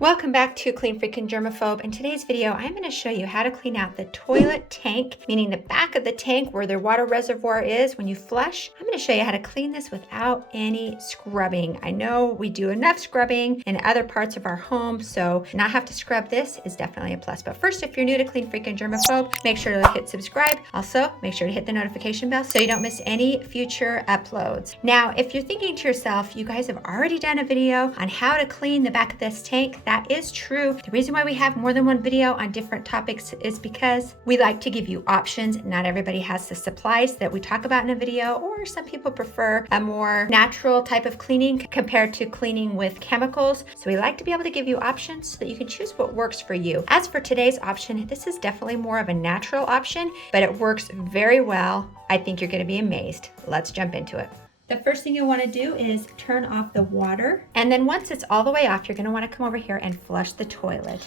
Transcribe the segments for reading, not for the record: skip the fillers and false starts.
Welcome back to Clean Freaking Germaphobe. In today's video, I'm going to show you how to clean out the toilet tank, meaning the back of the tank where the water reservoir is when you flush. I'm going to show you how to clean this without any scrubbing. I know we do enough scrubbing in other parts of our home, so not have to scrub this is definitely a plus. But first, if you're new to Clean Freaking Germaphobe, make sure to hit subscribe. Also, make sure to hit the notification bell so you don't miss any future uploads. Now, if you're thinking to yourself, you guys have already done a video on how to clean the back of this tank. That is true. The reason why we have more than one video on different topics is because we like to give you options. Not everybody has the supplies that we talk about in a video, or some people prefer a more natural type of cleaning compared to cleaning with chemicals. So we like to be able to give you options so that you can choose what works for you. As for today's option, this is definitely more of a natural option, but it works very well. I think you're going to be amazed. Let's jump into it. The first thing you want to do is turn off the water. And then once it's all the way off, you're going to want to come over here and flush the toilet.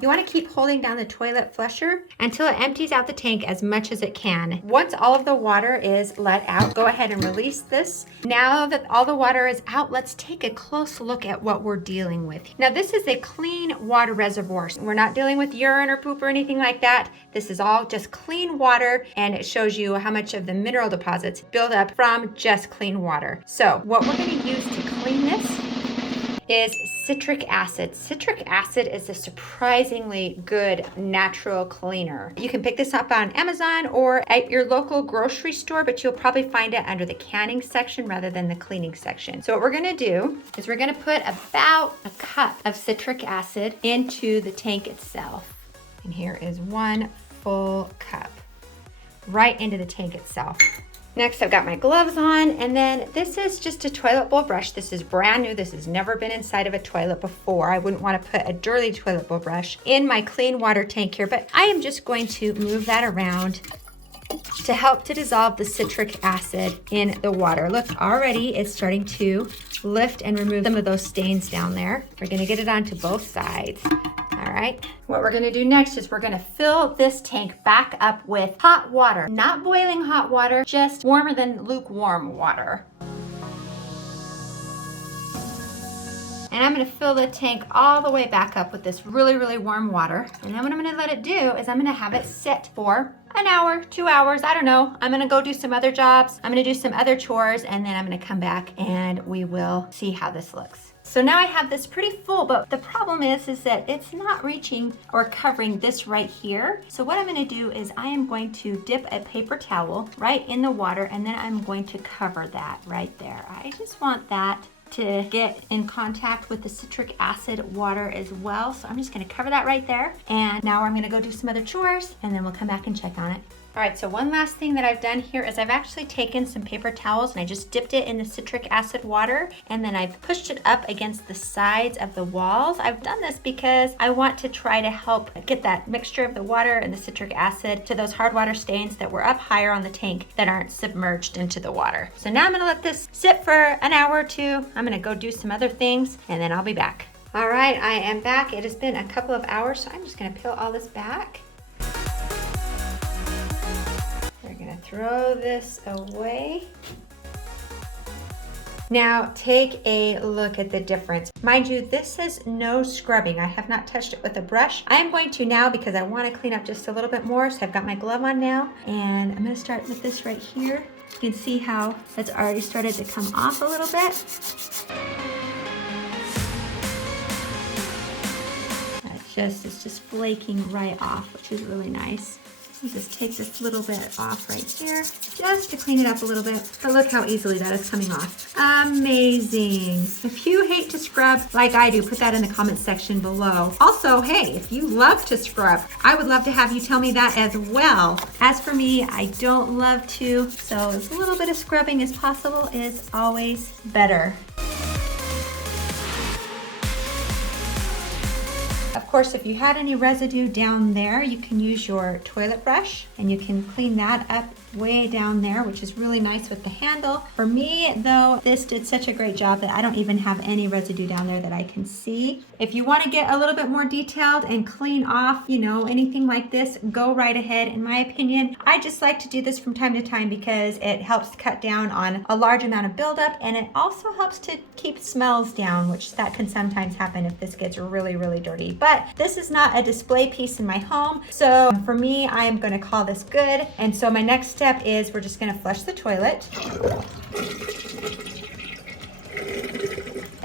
You want to keep holding down the toilet flusher until it empties out the tank as much as it can. Once all of the water is let out, go ahead and release this. Now that all the water is out, let's take a close look at what we're dealing with. Now, this is a clean water reservoir. We're not dealing with urine or poop or anything like that. This is all just clean water, and it shows you how much of the mineral deposits build up from just clean water. So what we're going to use to clean this is citric acid. Citric acid is a surprisingly good natural cleaner. You can pick this up on Amazon or at your local grocery store, but you'll probably find it under the canning section rather than the cleaning section. So what we're gonna do is we're gonna put about a cup of citric acid into the tank itself. And here is 1 full cup right into the tank itself. Next, I've got my gloves on, and then this is just a toilet bowl brush. This is brand new. This has never been inside of a toilet before. I wouldn't want to put a dirty toilet bowl brush in my clean water tank here, but I am just going to move that around to help to dissolve the citric acid in the water. Look, already it's starting to lift and remove some of those stains down there. We're gonna get it onto both sides. All right, what we're gonna do next is we're gonna fill this tank back up with hot water, not boiling hot water, just warmer than lukewarm water. And I'm gonna fill the tank all the way back up with this really, really warm water. And then what I'm gonna let it do is I'm gonna have it sit for an hour, 2 hours, I don't know. I'm gonna go do some other jobs. I'm gonna do some other chores, and then I'm gonna come back and we will see how this looks. So now I have this pretty full, but the problem is that it's not reaching or covering this right here. So what I'm gonna do is I am going to dip a paper towel right in the water, and then I'm going to cover that right there. I just want that to get in contact with the citric acid water as well. So I'm just gonna cover that right there. And now I'm gonna go do some other chores, and then we'll come back and check on it. All right, so one last thing that I've done here is I've actually taken some paper towels and I just dipped it in the citric acid water, and then I've pushed it up against the sides of the walls. I've done this because I want to try to help get that mixture of the water and the citric acid to those hard water stains that were up higher on the tank that aren't submerged into the water. So now I'm gonna let this sit for an hour or two. I'm gonna go do some other things, and then I'll be back. All right, I am back. It has been a couple of hours, so I'm just gonna peel all this back. Throw this away. Now take a look at the difference. Mind you, this says no scrubbing. I have not touched it with a brush. I am going to now because I want to clean up just a little bit more. So I've got my glove on now, and I'm going to start with this right here. You can see how it's already started to come off a little bit. It's just flaking right off, which is really nice. You just take this little bit off right here just to clean it up a little bit. But look how easily that is coming off. Amazing. If you hate to scrub like I do, put that in the comments section below. Also, hey, if you love to scrub, I would love to have you tell me that as well. As for me, I don't love to, so as little bit of scrubbing as possible is always better. Of course, if you had any residue down there, you can use your toilet brush and you can clean that up way down there, which is really nice with the handle. For me though, this did such a great job that I don't even have any residue down there that I can see. If you want to get a little bit more detailed and clean off, you know, anything like this, go right ahead. In my opinion, I just like to do this from time to time because it helps cut down on a large amount of buildup, and it also helps to keep smells down, which that can sometimes happen if this gets really, really dirty. But this is not a display piece in my home, so for me, I am going to call this good. And so my next step is we're just going to flush the toilet.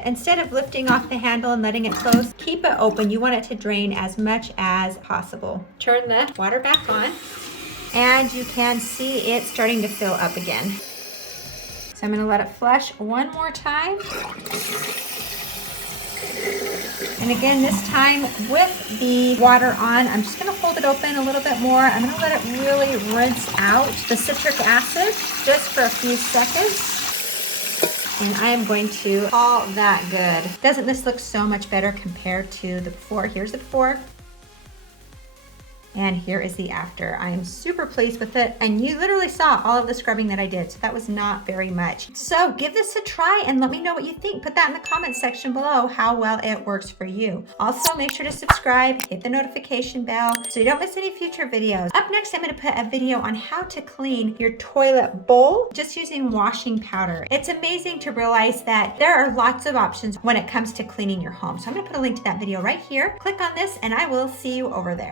Instead of lifting off the handle and letting it close, keep it open. You want it to drain as much as possible. Turn the water back on, and you can see it starting to fill up again. So I'm gonna let it flush one more time. And again, this time with the water on, I'm just gonna hold it open a little bit more. I'm gonna let it really rinse out the citric acid just for a few seconds. And I am going to call that good. Doesn't this look so much better compared to the before? Here's the before. And here is the after. I am super pleased with it. And you literally saw all of the scrubbing that I did. So that was not very much. So give this a try and let me know what you think. Put that in the comments section below how well it works for you. Also, make sure to subscribe, hit the notification bell so you don't miss any future videos. Up next, I'm gonna put a video on how to clean your toilet bowl just using washing powder. It's amazing to realize that there are lots of options when it comes to cleaning your home. So I'm gonna put a link to that video right here. Click on this and I will see you over there.